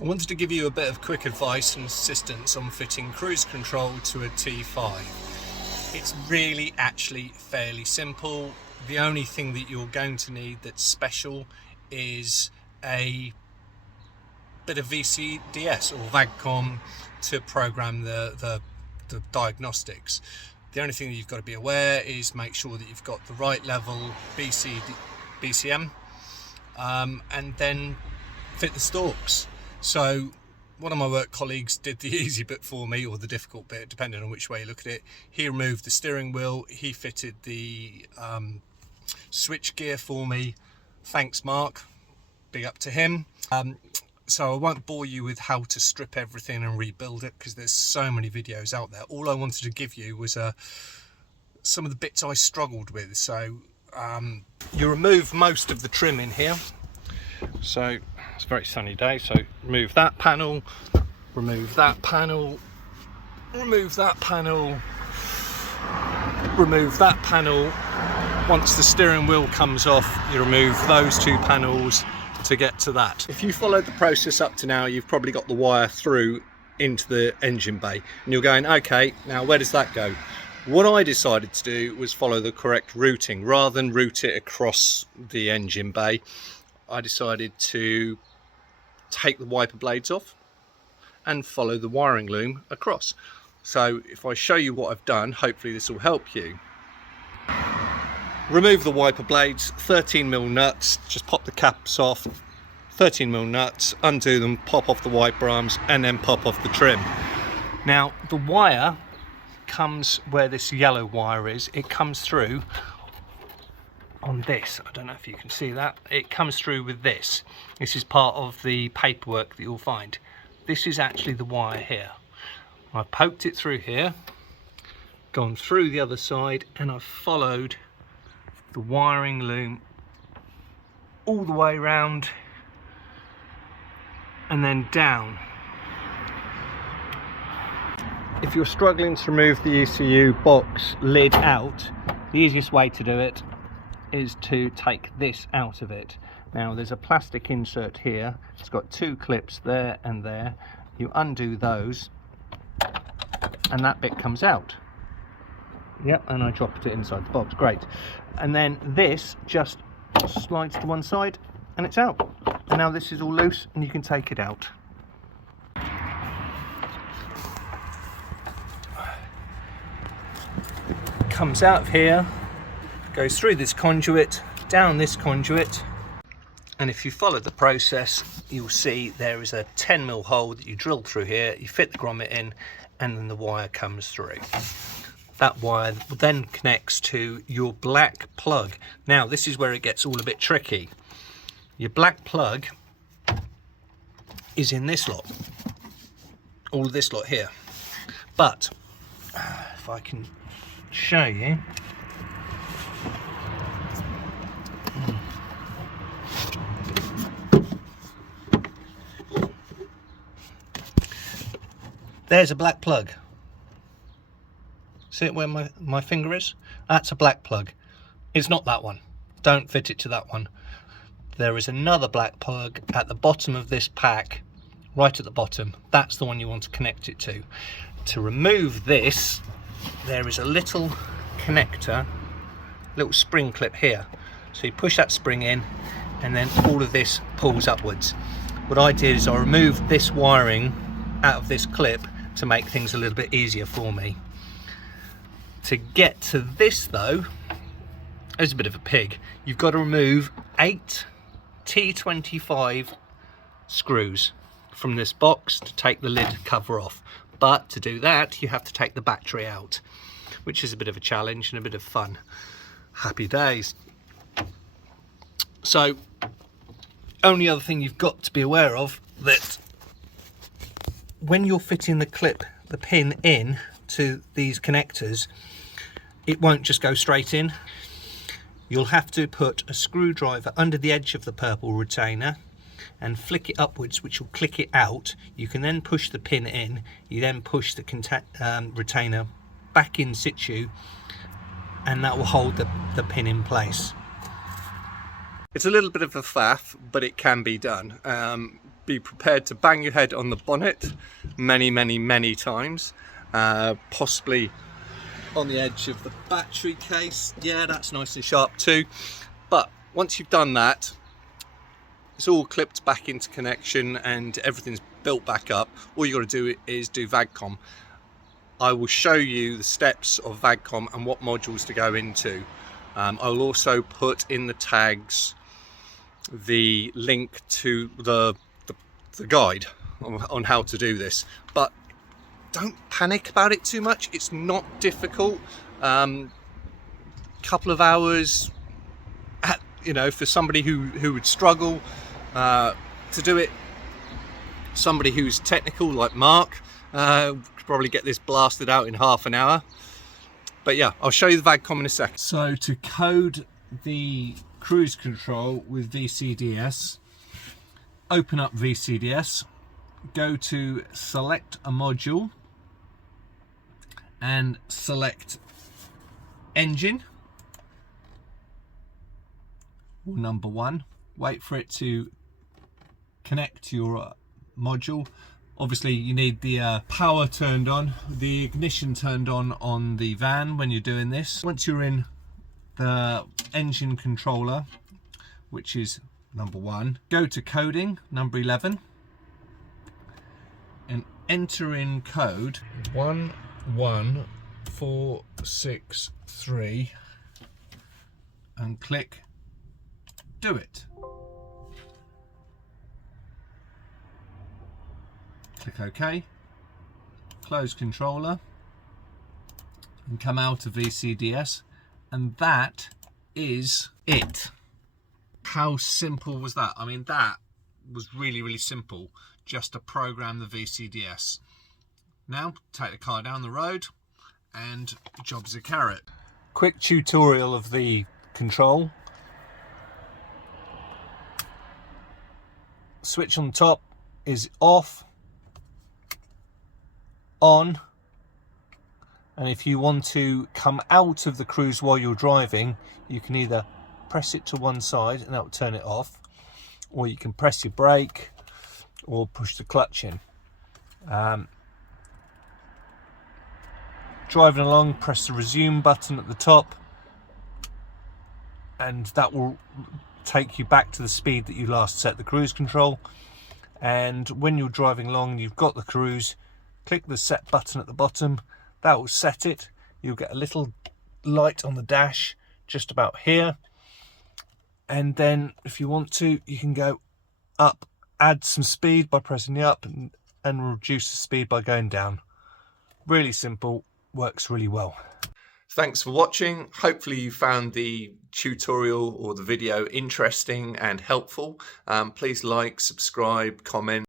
I wanted to give you a bit of quick advice and assistance on fitting cruise control to a T5. It's really actually fairly simple. The only thing that you're going to need that's special is a bit of VCDS or VAGCOM to program the diagnostics. The only thing that you've got to be aware is make sure that you've got the right level BCM and then fit the stalks. So one of my work colleagues did the easy bit for me, or the difficult bit, depending on which way you look at it. He removed the steering wheel, he fitted the switch gear for me. Thanks, Mark, big up to him. So I won't bore you with how to strip everything and rebuild it, because there's so many videos out there. All I wanted to give you was some of the bits I struggled with. So you remove most of the trim in here. So it's a very sunny day, so remove that panel, remove that panel, remove that panel, remove that panel. Once the steering wheel comes off, you remove those two panels to get to that. If you followed the process up to now, you've probably got the wire through into the engine bay and you're going, okay, now where does that go? What I decided to do was follow the correct routing. Rather than route it across the engine bay, I decided to take the wiper blades off and follow the wiring loom across. So if I show you what I've done, hopefully this will help you. Remove the wiper blades, 13mm nuts, just pop the caps off, 13mm nuts, undo them, pop off the wiper arms, and then pop off the trim. Now the wire comes where this yellow wire is, it comes through on this. I don't know if you can see that. It comes through with this. This is part of the paperwork that you'll find. This is actually the wire here. I've poked it through here, gone through the other side, and I've followed the wiring loom all the way around and then down. If you're struggling to remove the ECU box lid out, the easiest way to do it is to take this out of it. Now there's a plastic insert here, it's got two clips there and there. You undo those and that bit comes out. Yep, and I dropped it inside the box, great. And then this just slides to one side and it's out. And now this is all loose and you can take it out. Comes out of here, goes through this conduit, down this conduit, and if you follow the process, you'll see there is a 10mm hole that you drill through here, you fit the grommet in, and then the wire comes through. That wire then connects to your black plug. Now this is where it gets all a bit tricky. Your black plug is in this lot, all of this lot here, but if I can show you, there's a black plug. See it where my finger is? That's a black plug. It's not that one. Don't fit it to that one. There is another black plug at the bottom of this pack, right at the bottom. That's the one you want to connect it to. To remove this, there is a little connector, little spring clip here. So you push that spring in and then all of this pulls upwards. What I did is I removed this wiring out of this clip to make things a little bit easier for me. To get to this though, it's a bit of a pig. You've got to remove 8 T25 screws from this box to take the lid cover off. But to do that, you have to take the battery out, which is a bit of a challenge and a bit of fun. Happy days. So, only other thing you've got to be aware of, that when you're fitting the pin in to these connectors, it won't just go straight in. You'll have to put a screwdriver under the edge of the purple retainer and flick it upwards, which will click it out. You can then push the pin in, you then push the retainer back in situ, and that will hold the pin in place. It's a little bit of a faff, but it can be done. be prepared to bang your head on the bonnet many times, possibly on the edge of the battery case. Yeah, that's nice and sharp too. But once you've done that, it's all clipped back into connection and everything's built back up. All you got to do is do VAGCOM. I will show you the steps of VAGCOM and what modules to go into. I'll also put in the tags the link to the guide on how to do this. But don't panic about it too much. It's not difficult. Couple of hours, you know, for somebody who would struggle to do it. Somebody who's technical like Mark could probably get this blasted out in half an hour. But yeah, I'll show you the VAGCOM in a second. So to code the cruise control with VCDS, open up VCDS, go to select a module and select engine or number 1. Wait for it to connect to your module. Obviously you need the power turned on, the ignition turned on the van when you're doing this. Once you're in the engine controller, which is number 1, go to coding, number 11, and enter in code 11463 and click do it. Click OK, close controller and come out of VCDS, and that is it. How simple was that? I mean, that was really simple, just to program the VCDS. Now take the car down the road and job's a carrot. Quick tutorial of the control. Switch on top is off, on, and if you want to come out of the cruise while you're driving, you can either press it to one side and that will turn it off, or you can press your brake or push the clutch in. Driving along, press the resume button at the top and that will take you back to the speed that you last set the cruise control. And when you're driving along, you've got the cruise, click the set button at the bottom, that will set it. You'll get a little light on the dash just about here, and then if you want to, you can go up, add some speed by pressing the up, and reduce the speed by going down. Really simple, works really well. Thanks for watching. Hopefully you found the tutorial or the video interesting and helpful. Please like, subscribe, comment.